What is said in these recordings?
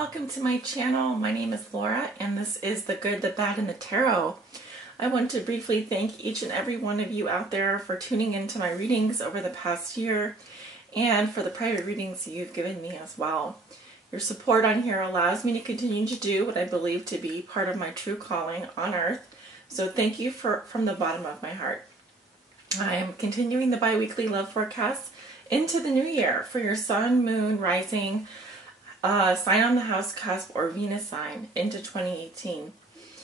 welcome to my channel. My name is Laura and this is The Good, the Bad, and the Tarot. I want to briefly thank each and every one of you out there for tuning into my readings over the past year and for the private readings you've given me as well. Your support on here allows me to continue to do what I believe to be part of my true calling on earth. So thank you from the bottom of my heart. I am continuing the bi-weekly love forecast into the new year for your sun, moon, rising, sign on the house cusp, or Venus sign into 2018.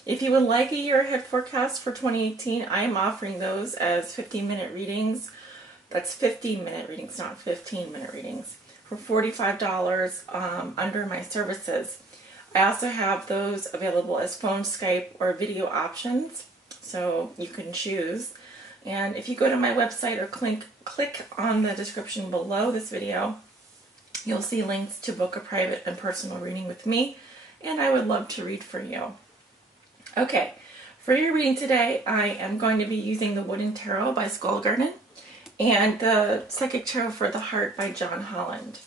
If you would like a year ahead forecast for 2018, I am offering those as 15-minute readings. That's 15-minute readings, not 15-minute readings, for $45 under my services. I also have those available as phone, Skype, or video options, so you can choose. And if you go to my website or click on the description below this video, you'll see links to book a private and personal reading with me, and I would love to read for you. Okay, for your reading today, I am going to be using the Wooden Tarot by Skull Garden and the Psychic Tarot for the Heart by John Holland.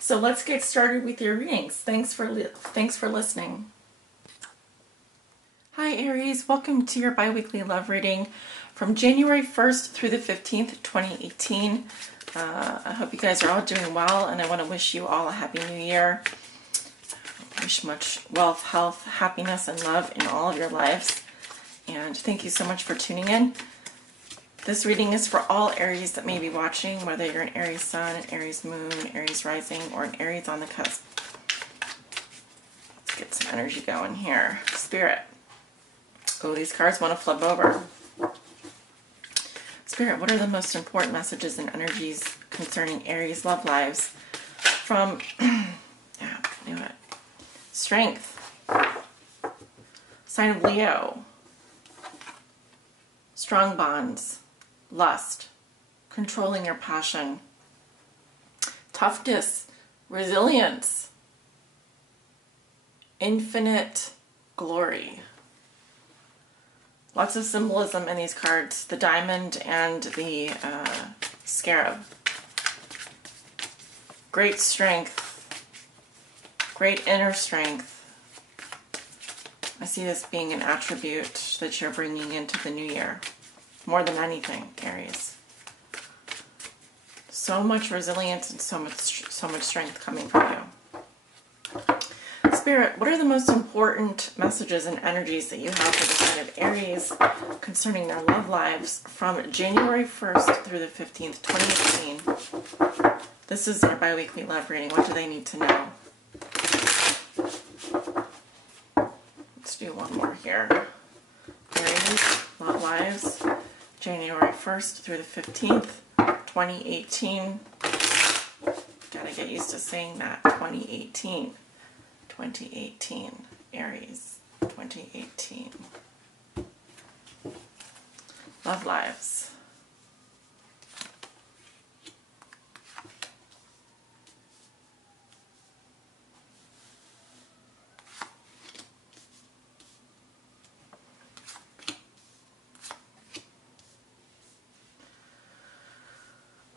So let's get started with your readings. Thanks for listening. Hi Aries, welcome to your bi-weekly love reading from January 1st through the 15th, 2018. I hope you guys are all doing well, and I want to wish you all a happy new year. I wish much wealth, health, happiness, and love in all of your lives. And thank you so much for tuning in. This reading is for all Aries that may be watching, whether you're an Aries sun, an Aries moon, Aries rising, or an Aries on the cusp. Let's get some energy going here. Spirit. Oh, these cards want to flip over. Spirit, what are the most important messages and energies concerning Aries love lives from, yeah, I knew it. Strength, sign of Leo, strong bonds, lust, controlling your passion, toughness, resilience, infinite glory. Lots of symbolism in these cards, the diamond and the scarab. Great strength, great inner strength. I see this being an attribute that you're bringing into the new year, more than anything, Aries. So much resilience and so much strength coming from you. Spirit, what are the most important messages and energies that you have for the sign of Aries concerning their love lives from January 1st through the 15th, 2018? This is our bi-weekly love reading. What do they need to know? Let's do one more here. Aries, love lives, January 1st through the 15th, 2018. Gotta get used to saying that, 2018. 2018, Aries, 2018. Love lives.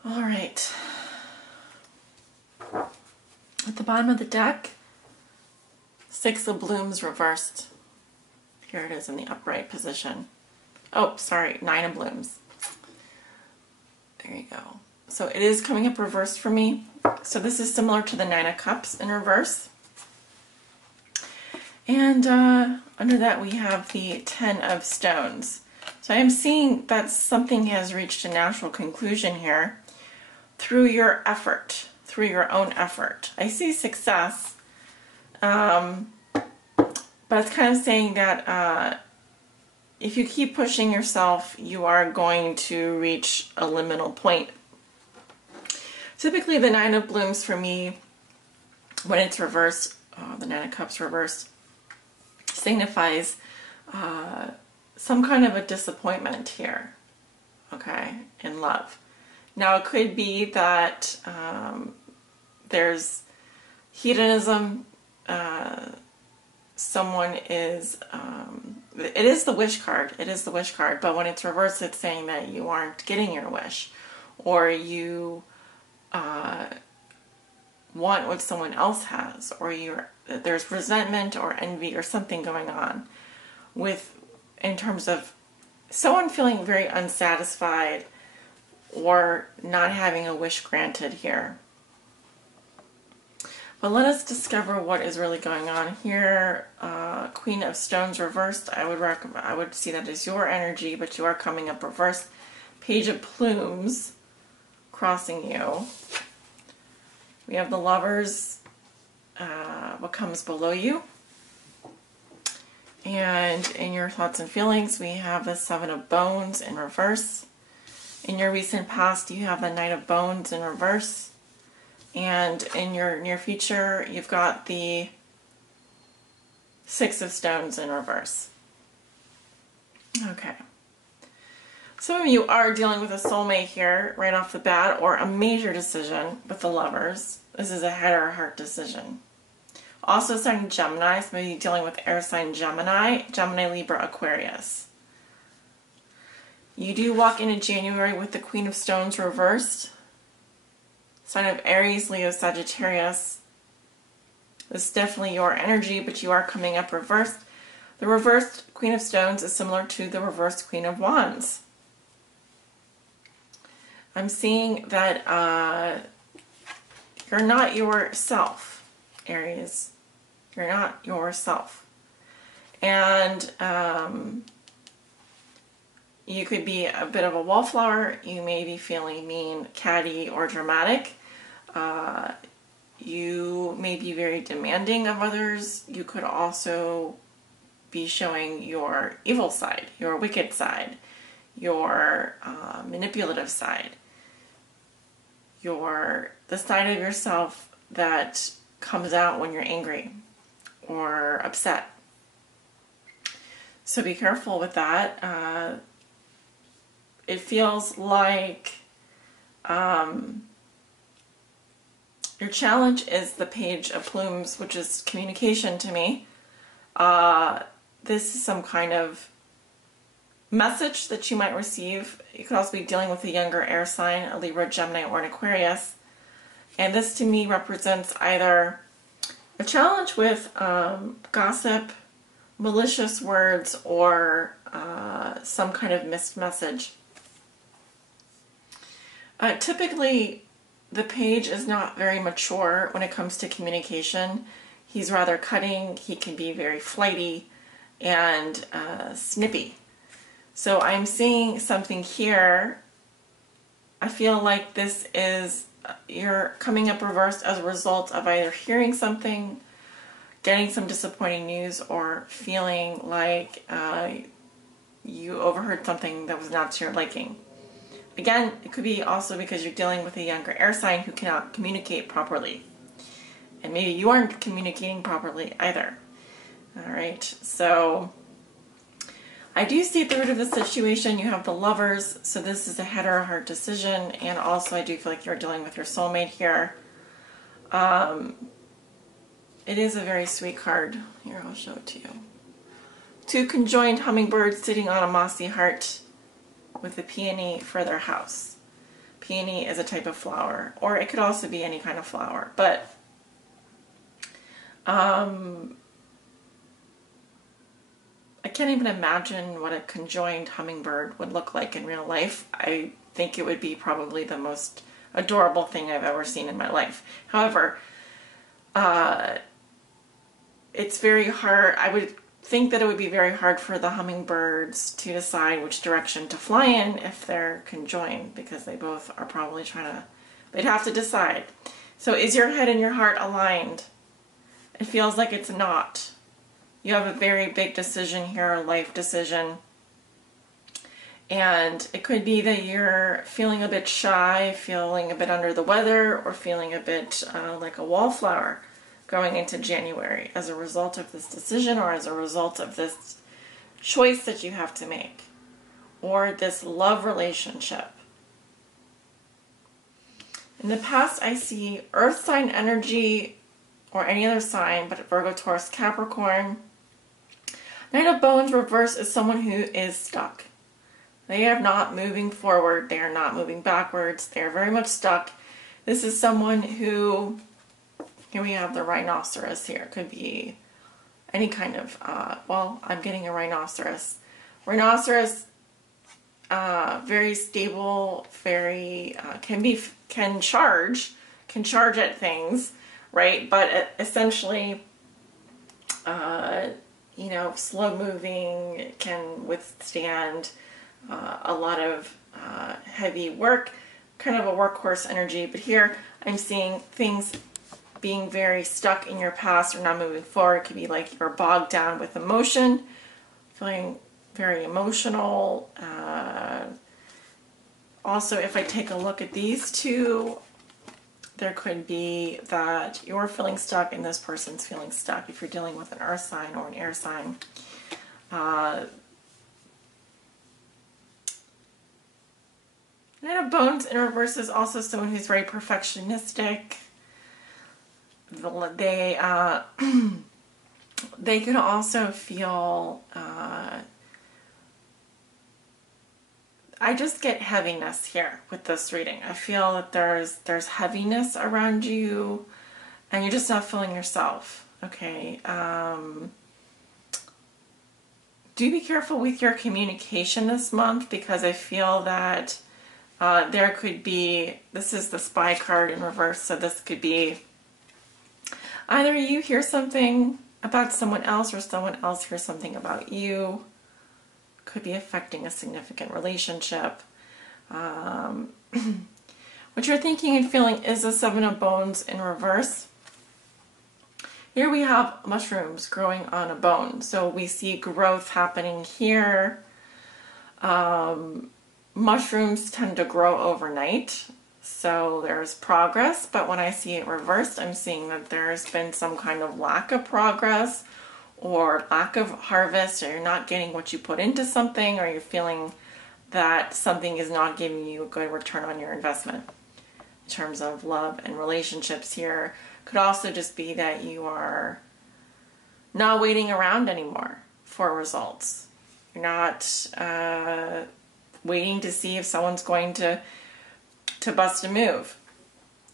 All right. At the bottom of the deck, Six of Blooms reversed. Here it is in the upright position. Oh, sorry, Nine of Blooms. There you go. So it is coming up reversed for me. So this is similar to the Nine of Cups in reverse. And under that we have the Ten of Stones. So I am seeing that something has reached a natural conclusion here through your effort, through your own effort. I see success. But it's kind of saying that if you keep pushing yourself, you are going to reach a liminal point. Typically the Nine of Blooms for me, when it's reversed, the Nine of Cups reversed, signifies some kind of a disappointment here, okay, in love. Now it could be that there's hedonism, someone is, it is the wish card, but when it's reversed it's saying that you aren't getting your wish, or you want what someone else has, or there's resentment or envy or something going on in terms of someone feeling very unsatisfied or not having a wish granted here. But let us discover what is really going on here. Queen of Stones reversed. I would see that as your energy, but you are coming up reversed. Page of Plumes crossing you. We have the Lovers, what comes below you. And in your thoughts and feelings, we have the Seven of Bones in reverse. In your recent past, you have the Knight of Bones in reverse. And in your near future, you've got the Six of Stones in reverse. Okay. Some of you are dealing with a soulmate here right off the bat, or a major decision with the Lovers. This is a head or heart decision. Also sign Gemini, so maybe dealing with air sign Gemini, Libra, Aquarius. You do walk into January with the Queen of Stones reversed. Sign of Aries, Leo, Sagittarius. This is definitely your energy, but you are coming up reversed. The reversed Queen of Stones is similar to the reversed Queen of Wands. I'm seeing that you're not yourself, Aries. You're not yourself. And you could be a bit of a wallflower. You may be feeling mean, catty, or dramatic. You may be very demanding of others. You could also be showing your evil side, your wicked side, your manipulative side, the side of yourself that comes out when you're angry or upset. So be careful with that. It feels like your challenge is the Page of Plumes, which is communication to me. This is some kind of message that you might receive. You could also be dealing with a younger air sign, a Libra, Gemini, or an Aquarius. And this to me represents either a challenge with gossip, malicious words, or some kind of missed message. Typically, the Page is not very mature when it comes to communication. He's rather cutting. He can be very flighty and snippy. So I'm seeing something here. I feel like this is, you're coming up reversed as a result of either hearing something, getting some disappointing news, or feeling like you overheard something that was not to your liking. Again, it could be also because you're dealing with a younger air sign who cannot communicate properly. And maybe you aren't communicating properly either. Alright, so I do see at the root of the situation you have the Lovers, so this is a head or a heart decision, and also I do feel like you're dealing with your soulmate here. It is a very sweet card. Here, I'll show it to you. Two conjoined hummingbirds sitting on a mossy heart with a peony for their house. Peony is a type of flower, or it could also be any kind of flower, but I can't even imagine what a conjoined hummingbird would look like in real life. I think it would be probably the most adorable thing I've ever seen in my life. However, it's very hard. I would think that it would be very hard for the hummingbirds to decide which direction to fly in if they're conjoined, because they both are probably they'd have to decide. So is your head and your heart aligned? It feels like it's not. You have a very big decision here, a life decision. And it could be that you're feeling a bit shy, feeling a bit under the weather, or feeling a bit like a wallflower going into January as a result of this decision, or as a result of this choice that you have to make, or this love relationship. In the past, I see earth sign energy, or any other sign, but Virgo, Taurus, Capricorn. Knight of Bones reverse is someone who is stuck. They are not moving forward. They are not moving backwards. They are very much stuck. This is someone who Here we have the rhinoceros here. It could be any kind of, well, I'm getting a rhinoceros. Rhinoceros, very stable, very, can charge at things, right? But essentially, you know, slow moving, can withstand a lot of heavy work, kind of a workhorse energy. But here I'm seeing things being very stuck in your past or not moving forward. It could be like you're bogged down with emotion, feeling very emotional. Also, if I take a look at these two, there could be that you're feeling stuck and this person's feeling stuck if you're dealing with an earth sign or an air sign. Knight of Bones in reverse is also someone who's very perfectionistic. They they could also feel, I just get heaviness here with this reading. I feel that there's heaviness around you and you're just not feeling yourself. Okay. Do be careful with your communication this month, because I feel that there could be, this is the Spy card in reverse, so this could be either you hear something about someone else or someone else hears something about you. Could be affecting a significant relationship. What you're thinking and feeling is the Seven of Bones in reverse. Here we have mushrooms growing on a bone. So we see growth happening here. Mushrooms tend to grow overnight. So there's progress, but when I see it reversed, I'm seeing that there's been some kind of lack of progress or lack of harvest, or you're not getting what you put into something, or you're feeling that something is not giving you a good return on your investment. In terms of love and relationships here, could also just be that you are not waiting around anymore for results. You're not waiting to see if someone's going to bust a move,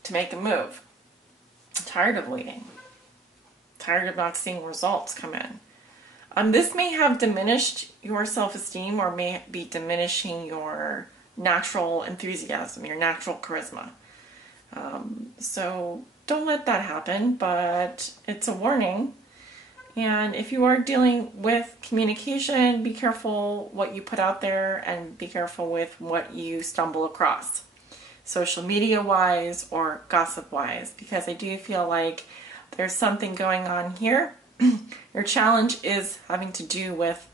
to make a move. Tired of waiting. Tired of not seeing results come in. This may have diminished your self-esteem, or may be diminishing your natural enthusiasm, your natural charisma. So don't let that happen, but it's a warning. And if you are dealing with communication, be careful what you put out there and be careful with what you stumble across, social media wise or gossip wise, because I do feel like there's something going on here. Your challenge is having to do with,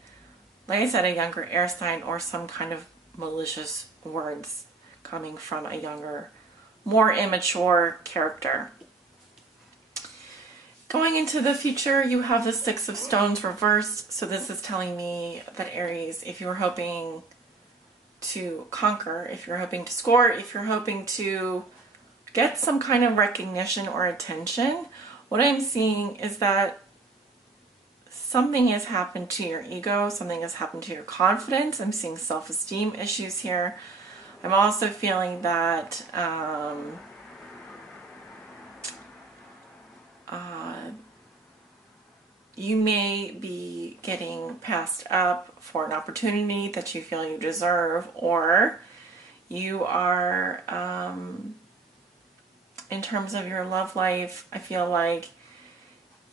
like I said, a younger air sign or some kind of malicious words coming from a younger, more immature character. Going into the future, you have the Six of Stones reversed. So this is telling me that Aries, if you're hoping to conquer, if you're hoping to score, if you're hoping to get some kind of recognition or attention, what I'm seeing is that something has happened to your ego, something has happened to your confidence. I'm seeing self-esteem issues here. I'm also feeling that you may be getting passed up for an opportunity that you feel you deserve, or you are, in terms of your love life, I feel like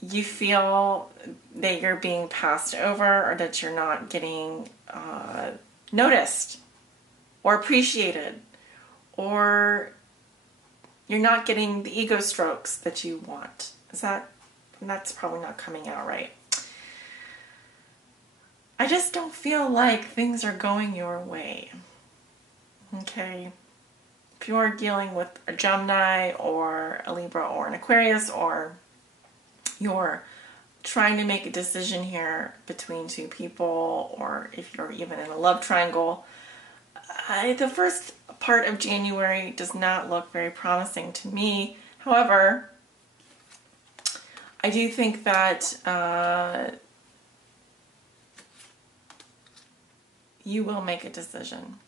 you feel that you're being passed over, or that you're not getting noticed or appreciated, or you're not getting the ego strokes that you want. That's probably not coming out right. I just don't feel like things are going your way. Okay? If you are dealing with a Gemini or a Libra or an Aquarius, or you're trying to make a decision here between two people, or if you're even in a love triangle, the first part of January does not look very promising to me. However, I do think that you will make a decision.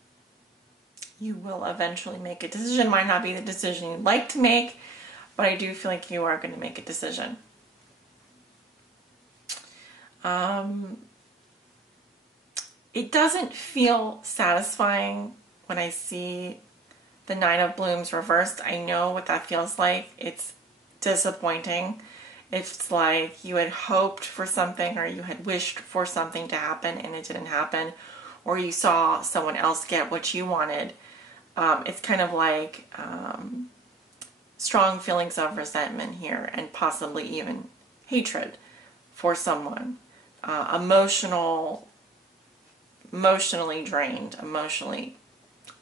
You will eventually make a decision. Might not be the decision you'd like to make, but I do feel like you are going to make a decision. It doesn't feel satisfying when I see the Nine of Blooms reversed. I know what that feels like. It's disappointing. It's like you had hoped for something, or you had wished for something to happen and it didn't happen, or you saw someone else get what you wanted. It's kind of like strong feelings of resentment here, and possibly even hatred for someone. Emotionally drained, emotionally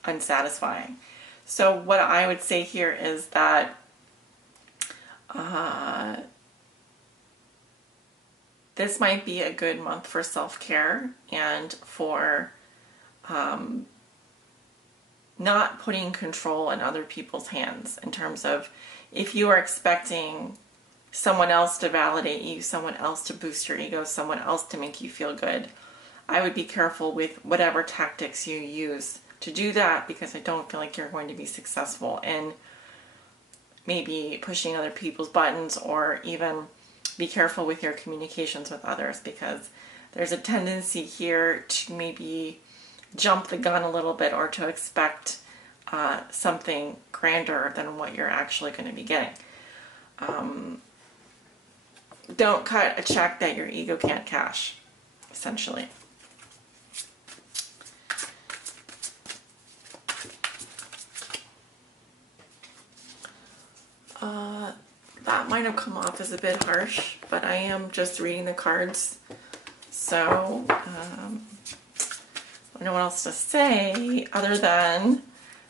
unsatisfying. So what I would say here is that this might be a good month for self-care and for not putting control in other people's hands, in terms of if you are expecting someone else to validate you, someone else to boost your ego, someone else to make you feel good. I would be careful with whatever tactics you use to do that, because I don't feel like you're going to be successful in maybe pushing other people's buttons, or even be careful with your communications with others, because there's a tendency here to maybe jump the gun a little bit, or to expect something grander than what you're actually going to be getting. Don't cut a check that your ego can't cash, essentially. That might have come off as a bit harsh, but I am just reading the cards, so I don't know what else to say other than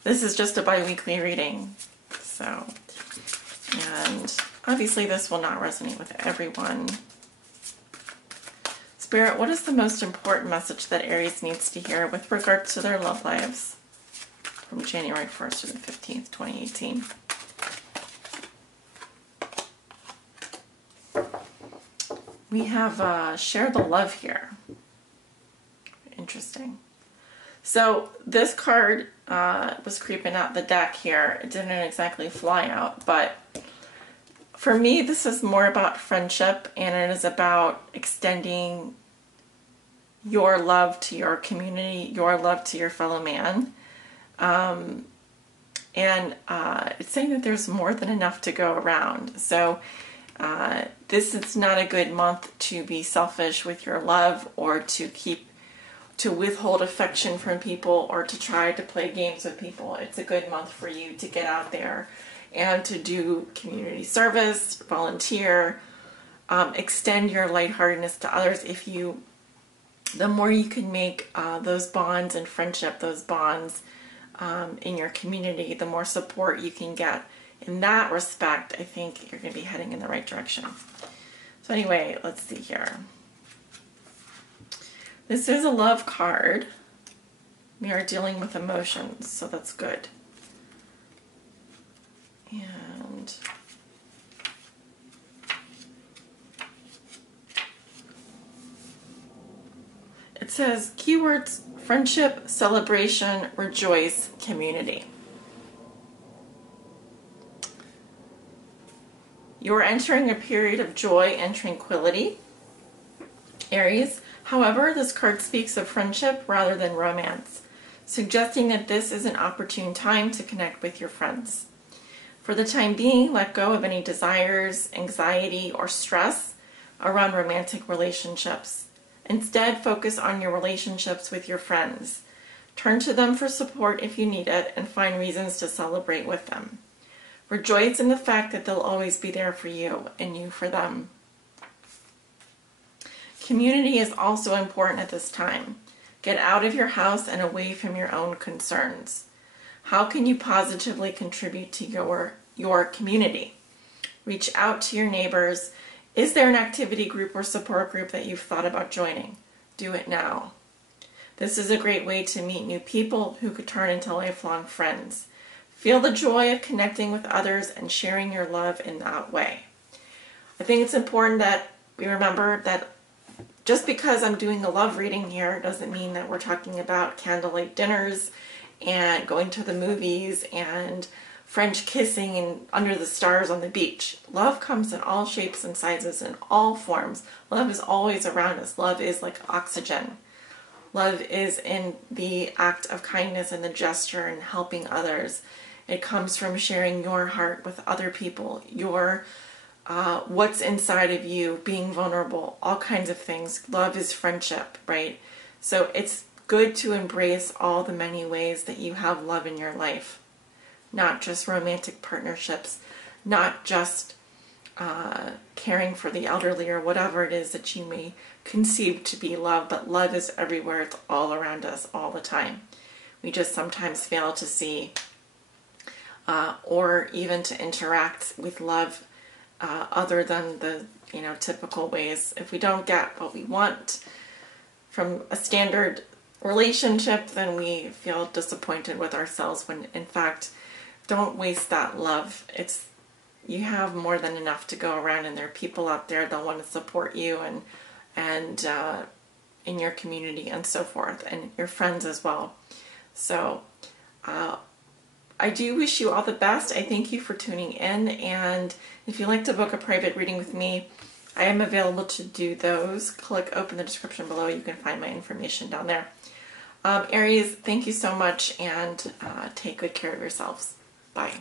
this is just a bi-weekly reading. So, and obviously this will not resonate with everyone. Spirit, what is the most important message that Aries needs to hear with regards to their love lives from January 1st to the 15th, 2018? We have share the love here. Interesting. So this card was creeping out the deck here. It didn't exactly fly out, but for me this is more about friendship, and it is about extending your love to your community, your love to your fellow man. It's saying that there's more than enough to go around. So this is not a good month to be selfish with your love, or to withhold affection from people, or to try to play games with people. It's a good month for you to get out there and to do community service, volunteer, extend your lightheartedness to others. The more you can make those bonds and friendship, those bonds in your community, the more support you can get. In that respect, I think you're going to be heading in the right direction. So anyway, let's see here. This is a love card. We are dealing with emotions, so that's good. And it says keywords: friendship, celebration, rejoice, community. You're entering a period of joy and tranquility, Aries. However, this card speaks of friendship rather than romance, suggesting that this is an opportune time to connect with your friends. For the time being, let go of any desires, anxiety, or stress around romantic relationships. Instead, focus on your relationships with your friends. Turn to them for support if you need it, and find reasons to celebrate with them. Rejoice in the fact that they'll always be there for you, and you for them. Community is also important at this time. Get out of your house and away from your own concerns. How can you positively contribute to your community? Reach out to your neighbors. Is there an activity group or support group that you've thought about joining? Do it now. This is a great way to meet new people who could turn into lifelong friends. Feel the joy of connecting with others and sharing your love in that way. I think it's important that we remember that just because I'm doing a love reading here doesn't mean that we're talking about candlelight dinners and going to the movies and French kissing and under the stars on the beach. Love comes in all shapes and sizes and all forms. Love is always around us. Love is like oxygen. Love is in the act of kindness and the gesture and helping others. It comes from sharing your heart with other people, your what's inside of you, being vulnerable, all kinds of things. Love is friendship, right? So it's good to embrace all the many ways that you have love in your life. Not just romantic partnerships, not just caring for the elderly or whatever it is that you may conceive to be love, but love is everywhere. It's all around us all the time. We just sometimes fail to see or even to interact with love other than the typical ways. If we don't get what we want from a standard relationship, then we feel disappointed with ourselves when in fact, don't waste that love. You have more than enough to go around, and there are people out there that want to support you and in your community and so forth, and your friends as well. So I do wish you all the best. I thank you for tuning in, and if you'd like to book a private reading with me, I am available to do those. Click open the description below. You can find my information down there. Aries, thank you so much, and take good care of yourselves. Bye.